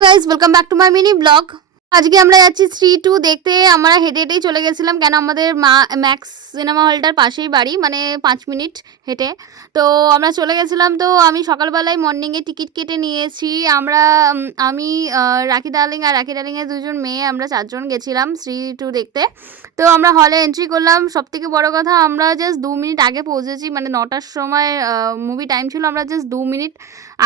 Guys welcome back to my mini blog. আজকে আমরা যাচ্ছি স্ত্রী 2 দেখতে। আমরা হেঁটে হেঁটেই চলে গেছিলাম, কেন আমাদের ম্যাক্স সিনেমা হলটার পাশেই বাড়ি, মানে 5 মিনিট হেঁটে। তো আমরা চলে গেছিলাম। তো আমি সকালবেলায় মর্নিংয়ে টিকিট কেটে নিয়েছি। আমরা আমি রাখি ডার্লিং আর রাখি ডার্লিংয়ের দুজন মেয়ে, আমরা 4জন গেছিলাম স্ত্রী 2 দেখতে। তো আমরা হলে এন্ট্রি করলাম। সবথেকে বড় কথা, আমরা জাস্ট 2 মিনিট আগে পৌঁছেছি, মানে 9টার সময় মুভি টাইম ছিল। আমরা জাস্ট 2 মিনিট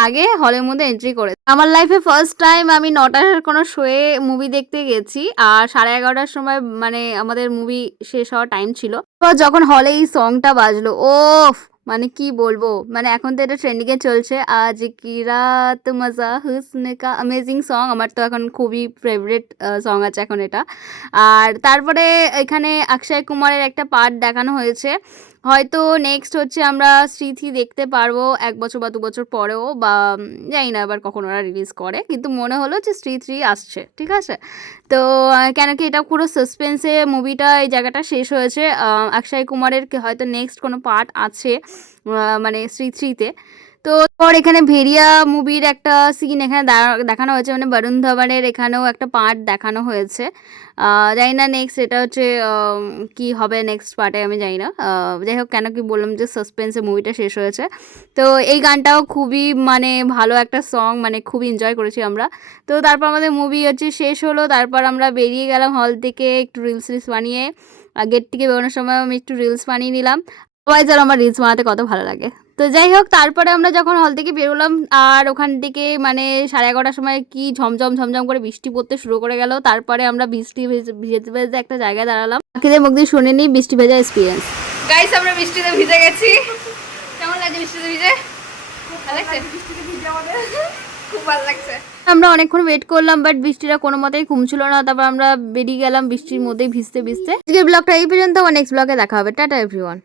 আগে হলের মধ্যে এন্ট্রি করে, আমার লাইফে ফার্স্ট টাইম আমি 9টার কোনো শোয়ে মুভি দেখতে গেছি। আর 11:30টার সময় মানে আমাদের মুভি শেষ হওয়ার টাইম ছিল। তো যখন হলে এই সংটা বাজলো, ওফ, মানে কি বলবো, মানে এখন তো এটা ট্রেন্ডিংয়ে চলছে, আজ কি রাত মজা হুসনে কা, অ্যামেজিং সং। আমার তো এখন খুবই ফেভারিট সং আছে এখন এটা। আর তারপরে এখানে অক্ষয় কুমারের একটা পার্ট দেখানো হয়েছে। হয়তো নেক্সট হচ্ছে আমরা স্মৃতি দেখতে পারবো 1 বছর বা 2 বছর পরেও, বা জানি না আবার কখন ওরা রিলিজ করে, কিন্তু মনে হলো যে স্মৃতি আসছে, ঠিক আছে। তো কেন কি এটা পুরো সাসপেন্সে মুভিটা, এই জায়গাটা শেষ হয়েছে। অক্ষয় কুমারের হয়তো নেক্সট কোনো পার্ট আছে মানে স্মৃতিতে। তো পর এখানে ভেরিয়া মুভির একটা সিন এখানে দেখানো হয়েছে, মানে বরুণ ধাওয়ানের এখানেও একটা পার্ট দেখানো হয়েছে। জানি না নেক্সট এটা হচ্ছে কি হবে নেক্সট পার্টে, আমি জানি না। যাই হোক, কেন কি বললাম যে সাসপেন্সে মুভিটা শেষ হয়েছে। তো এই গানটাও খুবই মানে ভালো একটা সং, মানে খুবই এনজয় করেছি আমরা। তো তারপর আমাদের মুভি হচ্ছে শেষ হলো। তারপর আমরা বেরিয়ে গেলাম হল থেকে, একটু রিলস বানিয়ে গেট থেকে বেরোনোর সময় আমি একটু রিলস বানিয়ে নিলাম। সবাই যেন আমার রিলস বানাতে কত ভালো লাগে। তো যাই হোক, তারপরে আমরা যখন হল থেকে বেরোলাম, আর ওখান থেকে মানে 11:30টার সময় কি ঝমঝম ঝমঝম করে বৃষ্টি পড়তে শুরু করে গেল। তারপরে আমরা বৃষ্টি ভিজতে ভিজতে একটা জায়গায় দাঁড়ালাম। বাকিদের মুখ দিয়ে শুনে নিই বৃষ্টি ভেজা এক্সপিরিয়েন্স। গাইস, আমরা বৃষ্টিতে ভিজে গেছি। কেমন লাগছে বৃষ্টিতে ভিজে? ভালো লাগছে? বৃষ্টিতে ভিজে আমাদের খুব ভালো লাগছে। আমরা অনেকক্ষণ ওয়েট করলাম, বাট বৃষ্টিটা কোনো মতেই কমছিল না। তারপর আমরা বেরিয়ে গেলাম বৃষ্টির মধ্যেই ভিজতে ভিজতে। আজকের ব্লগটা এই পর্যন্ত, নেক্সট ব্লগে দেখা হবে। Tata everyone.